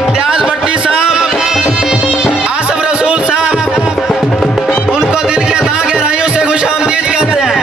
इम्तियाज भट्टी साहब, आसिफ रसूल साहब, उनको दिल के तहे गहराइयों से खुशामदीद कहते हैं।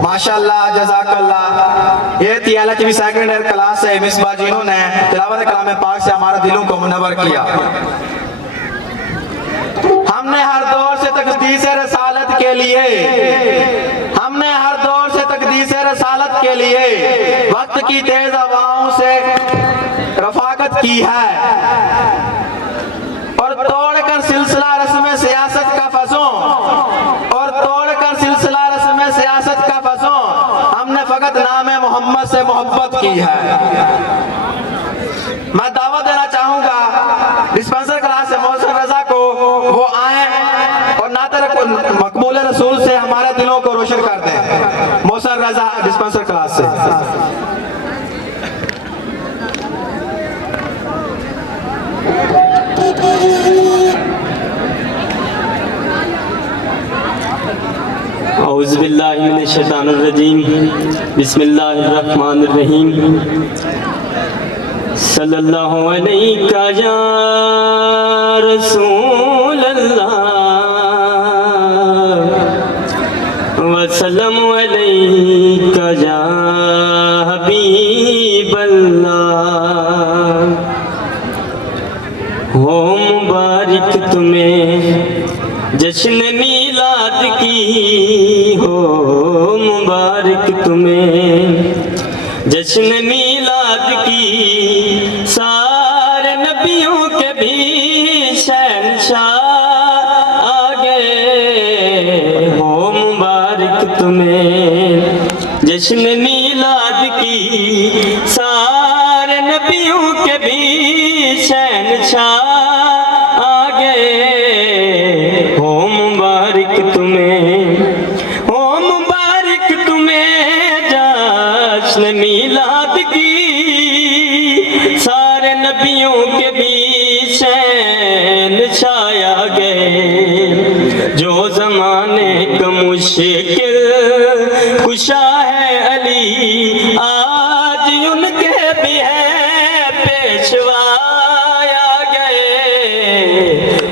माशाअल्लाह जज़ाकल्लाह। ये थी एलएचबी सेकंड ईयर क्लास से मिसबा जिन्होंने तिलावत कलाम पाक से हमारे दिलों को मुनव्वर किया। हमने हर दौर से तकदीस रसालत के लिए, हमने हर दौर से तकदीस रसालत के लिए वक्त की तेज हवाओं से रफाकत की है और तोड़कर सिलसिला रस्म सियासत का फंसों और तोड़कर सिलसिला रस्म सियासत का फंसों हमने फकत नाम मोहम्मद से मोहब्बत की है। मैं दावा देना चाहूंगा डिस्पेंसर क्लास से मोहसिन रजा को वो आए और नाते मकबूल रसूल से हमारे दिलों को रोशन कर दें। मोहसिन रजा डिस्पेंसर क्लास से। औज़ु बिल्लाहि मिनश शैतानिर रजीम बिस्मिल्लाहिर रहमानिर रहीम सल्लल्लाहु अलैका या रसूल अल्लाह वसल्लम अलैका या हबीब अल्लाह। हो मुबारक तुम्हें जश्न मीलाद की, हो मुबारक तुम्हें जश्न मीलाद की, सारे नबियों के भी शहंशाह आ गए। हो मुबारक तुम्हें जश्न मीलाद की, सारे नबियों के भी शहंशाह आ गए। हो मुबारक तुम्हें, हो मुबारक तुम्हें जश्न मीलाद की, सारे नबियों के बीच शहंशाह आ गए। जो जमाने का मुश्किल कुशा है अली, आज उनके भी है पेशवा आ गए।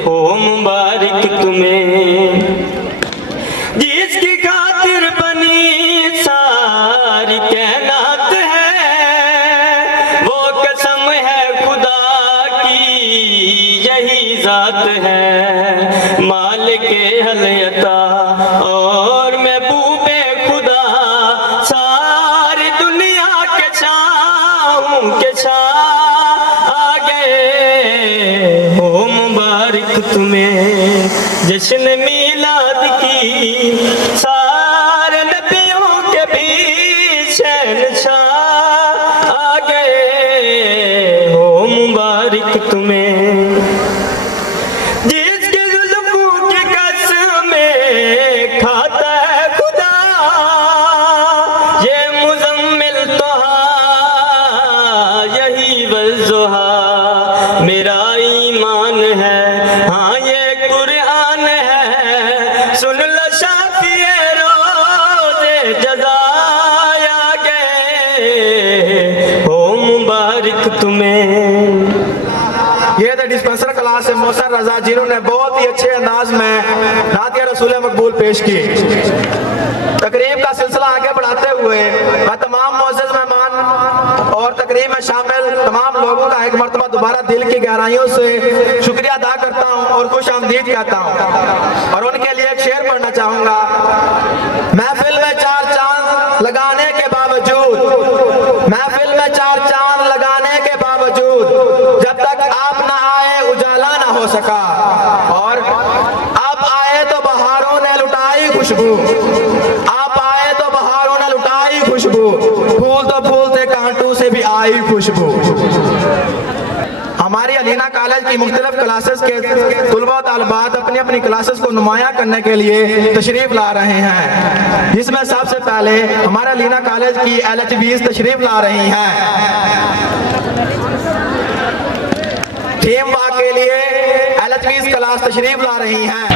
हो मुबारक तुम्हें जिसकी खातिर बनी सारी कायनात है, वो कसम है खुदा की यही जात है। मालिके हलयता और महबूबे खुदा, सारी दुनिया के छाऊं के छाह आ गए। हो मुबारक तुम्हें जश्न मीलाद की, सारे नबियों के भी शहंशाह आ गए। हो मुबारक तुम्हें जिसके जुल्फों की कसमें खाता है खुदा, ये मुजम्मिल तोहा यही वज़ुहा मेरा ईमान है, हाँ ये कुरान है। सुन लो शाफिए रोज़े जज़ा आ गए। हो मुबारक तुम्हें। ये थे डिस्पेंसर क्लास से मोहसिन रजा, जिन्होंने बहुत ही अच्छे अंदाज में नातिया रसूल मकबूल पेश की। तकरीब का सिलसिला आगे बढ़ाते हुए मैं तमाम मोअज़्ज़ज़ मेहमान और तकरीब में शामिल तमाम लोगों का एक मरतबा दोबारा दिल की गहराइयों से शुक्रिया अदा करता हूँ और खुश आमदीद कहता हूँ और उनके लिए एक शेर पढ़ना चाहूंगा। महफिल में चार चांद लगाने के बावजूद, महफिल में चार चांद लगाने के बावजूद, जब तक आप ना आए उजाला ना हो सका, और आप आए तो बहारों ने लुटाई खुशबू, आप आए तो बहारों ने लुटाई खुशबू, फूल तो फूल थे कांटों से भी आई खुशबू। हमारी अलीना कॉलेज की मुख्तलिफ क्लासेस के तुलबा तालिबात अपनी अपनी क्लासेस को नुमाया करने के लिए तशरीफ ला रहे हैं, जिसमें सबसे पहले हमारे अलीना कॉलेज की LHBs तशरीफ ला रही हैं। थीम वाक के लिए LHBs क्लास तशरीफ ला रही हैं।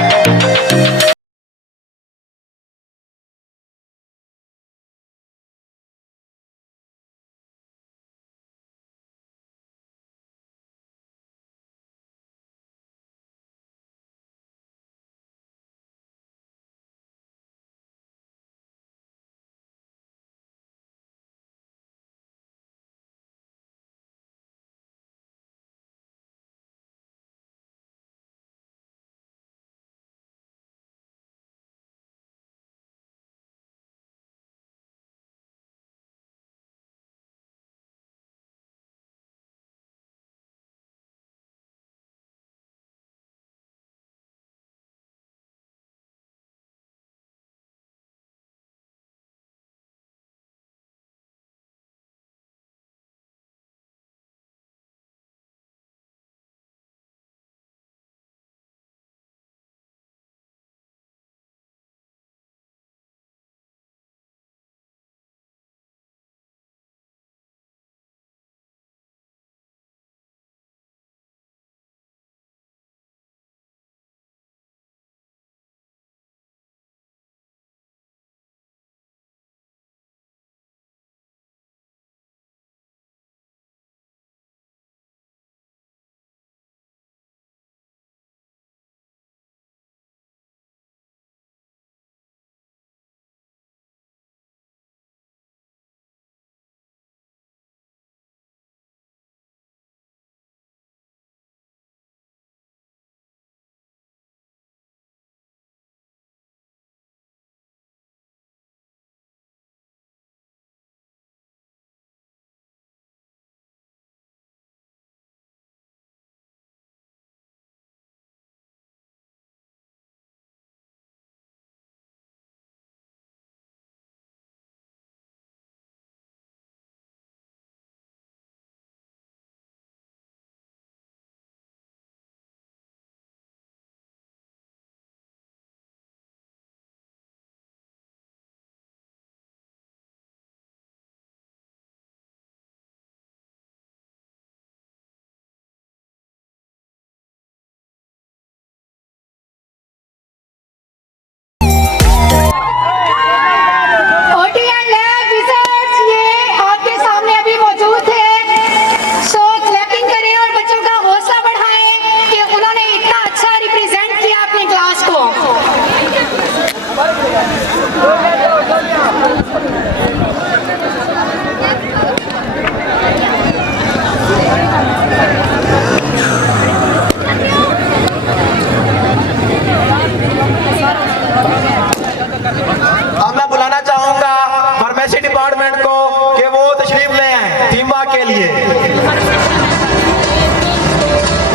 के लिए,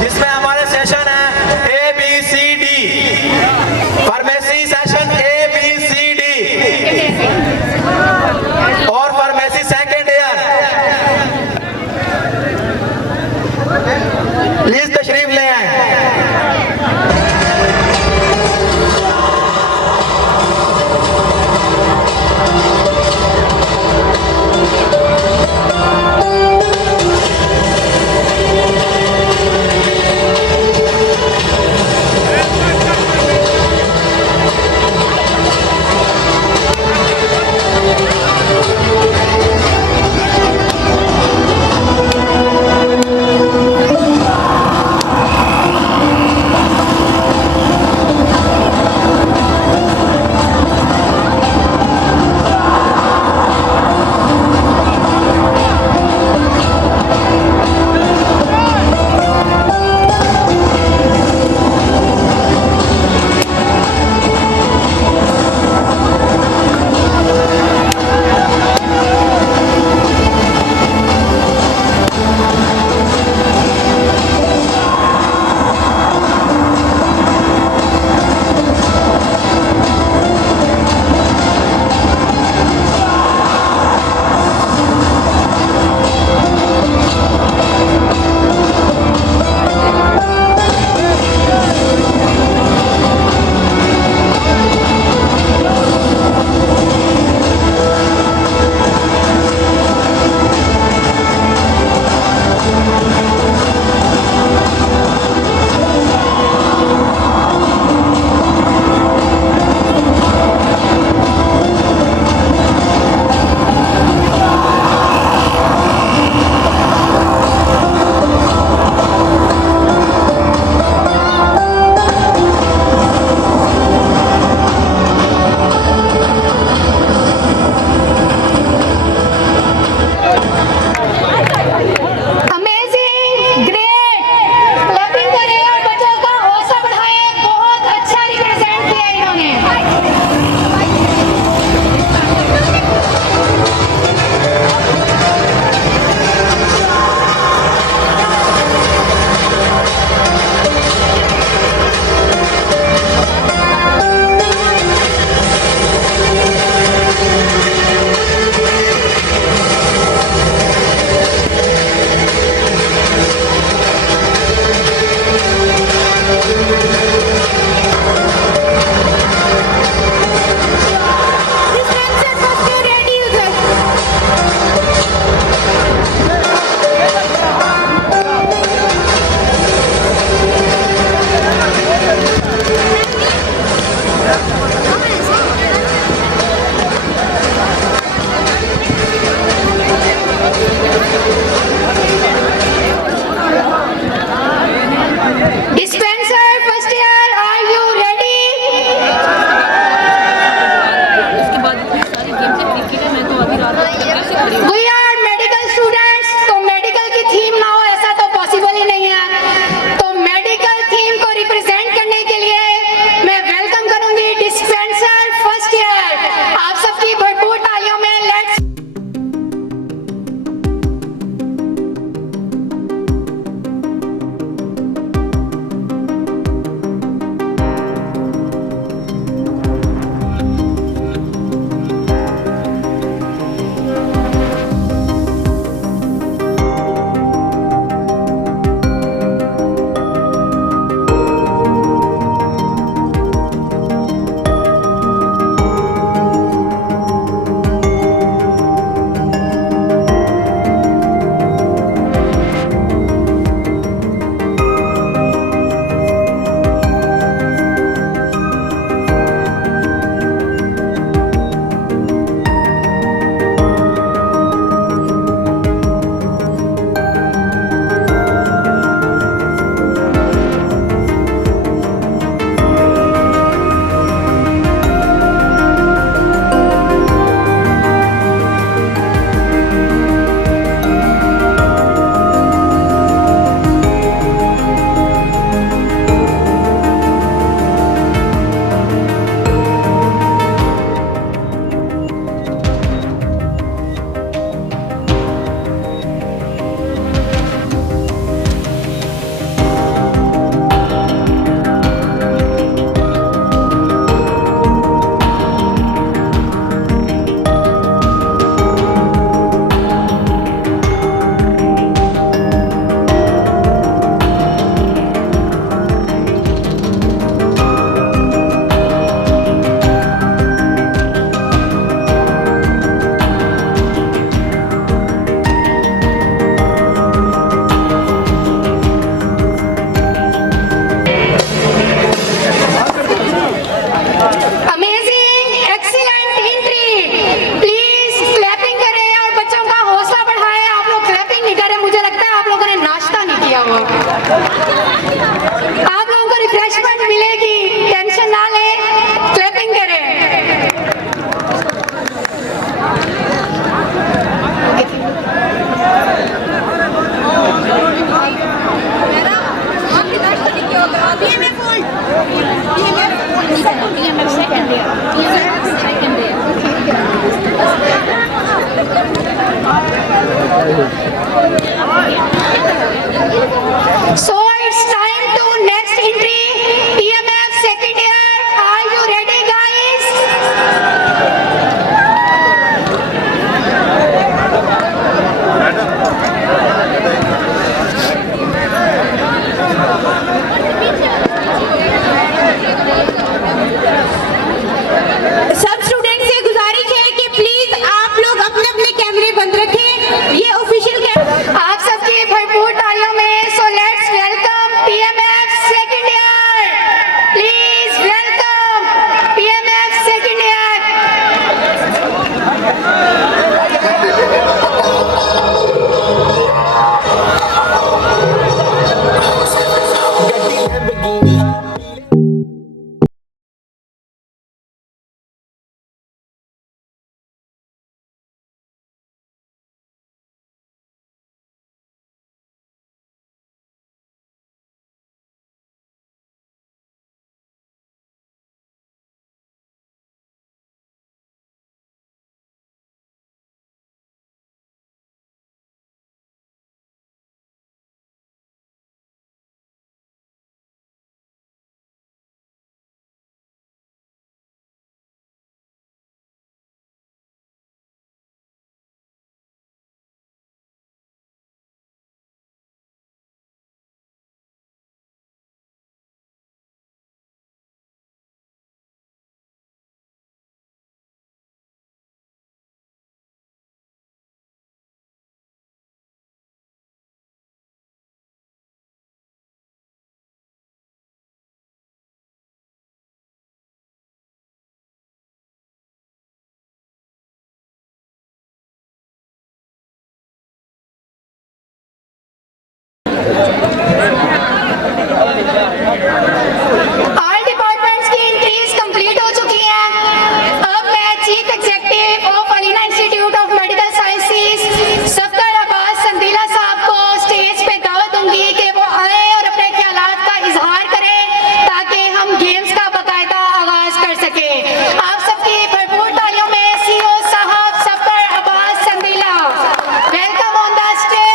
जिसमें हमारे सेशन है ABCD, फार्मेसी सेशन ABCD और फार्मेसी सेकेंड ईयर। प्लीज तशरीफ ले आए। आप लोगों को रिफ्रेशमेंट मिलेगी, टेंशन ना लें, क्लैपिंग करें। So it's time to next entry, PMF second year. Are you ready, guys? सब स्टूडेंट से गुजारिश है कि प्लीज आप लोग अपने अपने कैमरे बंद रखें। ये ऑफिशियल आप सबकी भरपूर तालियों में। So let's welcome PMF second year. Please welcome PMF second year. All departments की एंट्रीज कंप्लीट हो चुकी हैं। अब मैं chief executive of Alina institute of medical sciences Safdar Abbas Sandila Sahab को स्टेज पे दावत दूंगी कि वो आए और अपने ख्यालात का इजहार करें ताकि हम गेम्स का बाकायदा आगाज कर सके। आप सबकी भरपूर तालियों में CEO Sahab Safdar Abbas Sandila, welcome on the stage.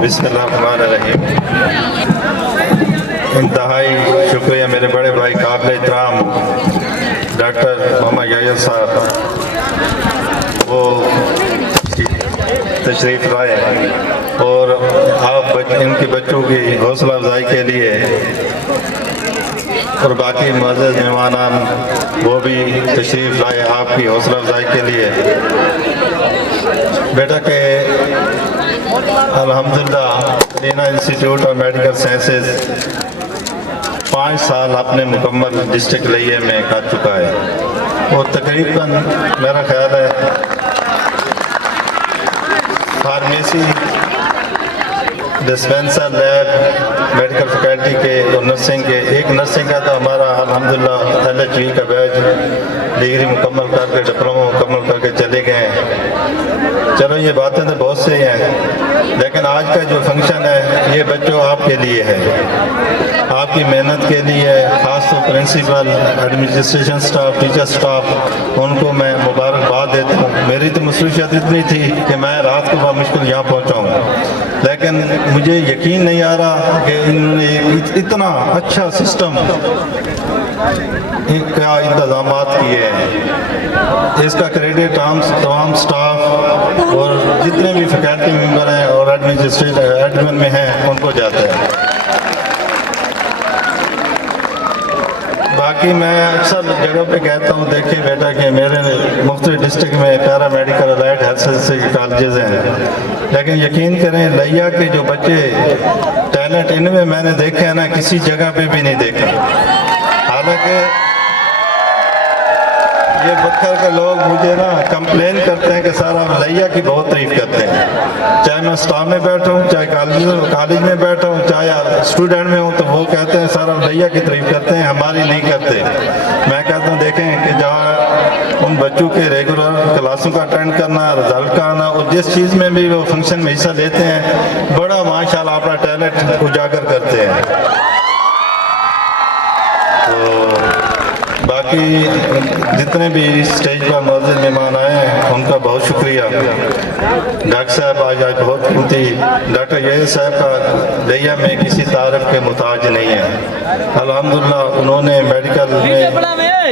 बिस्मिल्लाहिर्रहमानिर्रहीम। इंतहाई शुक्रिया मेरे बड़े भाई काबिल एहतराम डॉक्टर मोहम्मद याहिया साहब, वो तशरीफ़ लाए और आप इनके बच्चों की हौसला अफजाई के लिए और बाकी मुअज़्ज़ज़ मेहमान वो भी तशरीफ़ लाए आपकी हौसला अफजाई के लिए। बेटा के अल्हम्दुलिल्लाह Alina institute of medical sciences 5 साल अपने मुकम्मल डिस्ट्रिक्ट लिये में कर चुका है और तकरीबन मेरा ख्याल है pharmacy, dispenser, lab, medical faculty के और नर्सिंग के, एक नर्सिंग का तो हमारा अल्हम्दुलिल्लाह LHV का बैच डिग्री मुकम्मल करके डिप्लोमा मुकम्मल करके चले गए हैं। चलो ये बातें तो बहुत सही हैं, लेकिन आज का जो फंक्शन है ये बच्चों आपके लिए है, आपकी मेहनत के लिए। ख़ास तो principal, administration staff, teacher staff, उनको मैं मुबारकबाद देता हूँ। मेरी तो मसरूफियत इतनी थी कि मैं रात को बहुत मुश्किल यहाँ पहुँचा हूँ, लेकिन मुझे यकीन नहीं आ रहा कि इन्होंने इतना अच्छा सिस्टम, क्या इंतजाम किए हैं। इसका क्रेडिट तमाम स्टाफ और जितने भी फैकल्टी मेंबर हैं और एडमिन में हैं उनको जाता है। बाकी मैं अक्सर जगह पे कहता हूँ, देखिए बेटा कि मेरे मुख्तलिफ डिस्ट्रिक्ट में para medical allied health sciences colleges हैं, लेकिन यकीन करें लिया के जो बच्चे टैलेंट इनमें मैंने देखे हैं ना, किसी जगह पे भी नहीं देखा। हालांकि ये बखर के लोग मुझे ना कंप्लेन करते हैं कि सर आप लैया की बहुत तारीफ करते हैं, चाहे मैं स्टाफ में बैठा हूँ, चाहे कॉलेज में बैठा हूँ, चाहे स्टूडेंट में हूँ, तो वो कहते हैं सर आप लैया की तारीफ करते हैं, हमारी नहीं करते। मैं कहता हूँ देखें कि जहाँ उन बच्चों के रेगुलर क्लासों का अटेंड करना, रिजल्ट का आना, और जिस चीज़ में भी वो फंक्शन में हिस्सा लेते हैं, बड़ा माशाल्लाह अपना टैलेंट उजागर करते हैं। तो बाकी जितने भी स्टेज पर मौजूद मेहमान आए हैं उनका बहुत शुक्रिया। डॉक्टर साहब आज बहुत कीमती, डॉक्टर यही साहब का लैया में किसी तारीफ के मुताज नहीं है। अल्हम्दुलिल्लाह उन्होंने मेडिकल में,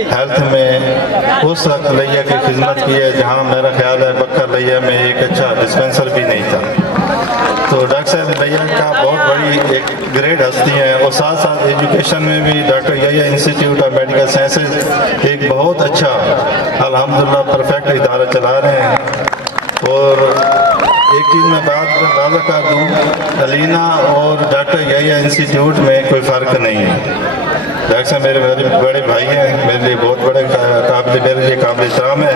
हेल्थ में उस वक्त लैया की खिदमत की है जहाँ मेरा ख्याल है बक्कर लैया में एक अच्छा डिस्पेंसर भी नहीं था। तो डॉक्टर साहब लैया का बहुत बड़ी एक ग्रेट हस्ती है, और साथ साथ एजुकेशन में भी डॉक्टर Yahya institute of medical sciences एक बहुत अच्छा अल्हम्दुलिल्लाह परफेक्ट इदारा चला रहे हैं। और एक चीज़ मैं बात वादा कर दूँ, अलीना और डॉक्टर यहिया इंस्टीट्यूट में कोई फ़र्क नहीं है। डॉक्टर साहब मेरे बड़े भाई हैं, मेरे लिए बहुत बड़े मेरे लिए काबिल इहतराम है।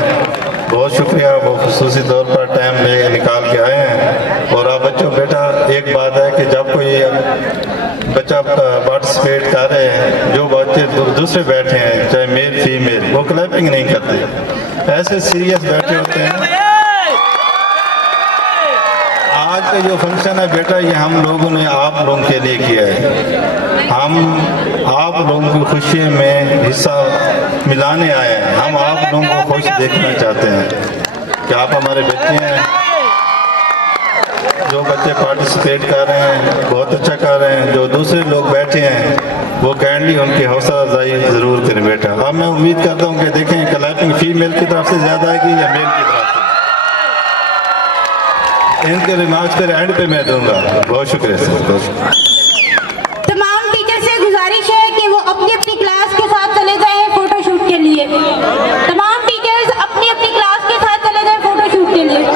बहुत शुक्रिया, वो खुसूसी तौर पर टाइम ले निकाल के आए हैं। और आप बच्चों बेटा एक बात है कि जब कोई बच्चा पार्टिसिपेट कर रहे हैं, जो बच्चे दूसरे बैठे हैं चाहे मेल फीमेल, वो क्लैपिंग नहीं करते, ऐसे सीरियस बैठे होते हैं। आज का जो फंक्शन है बेटा ये हम लोगों ने आप लोगों के लिए किया है, हम आप लोगों की खुशी में हिस्सा मिलाने आए हैं, हम आप लोगों को खुश देखना चाहते हैं कि आप हमारे बच्चे हैं। जो बच्चे पार्टिसिपेट कर रहे हैं बहुत अच्छा कर रहे हैं, जो दूसरे लोग बैठे हैं वो काइंडली उनकी हौसला अफजाई ज़रूर करें बेटा। अब मैं उम्मीद करता हूँ कि देखें क्लैपिंग फीमेल की तरफ से ज़्यादा आएगी या मेल की तरफ से। इनके रिमार्क्स फिर एंड पे मैं दूंगा। बहुत शुक्रिया सर, बहुत शुक्रिया। तमाम टीचर से गुजारिश है कि वो अपनी अपनी क्लास के साथ चले जाएं फोटोशूट के लिए। तमाम टीचर्स अपनी अपनी क्लास के साथ चले जाएं फोटोशूट के लिए।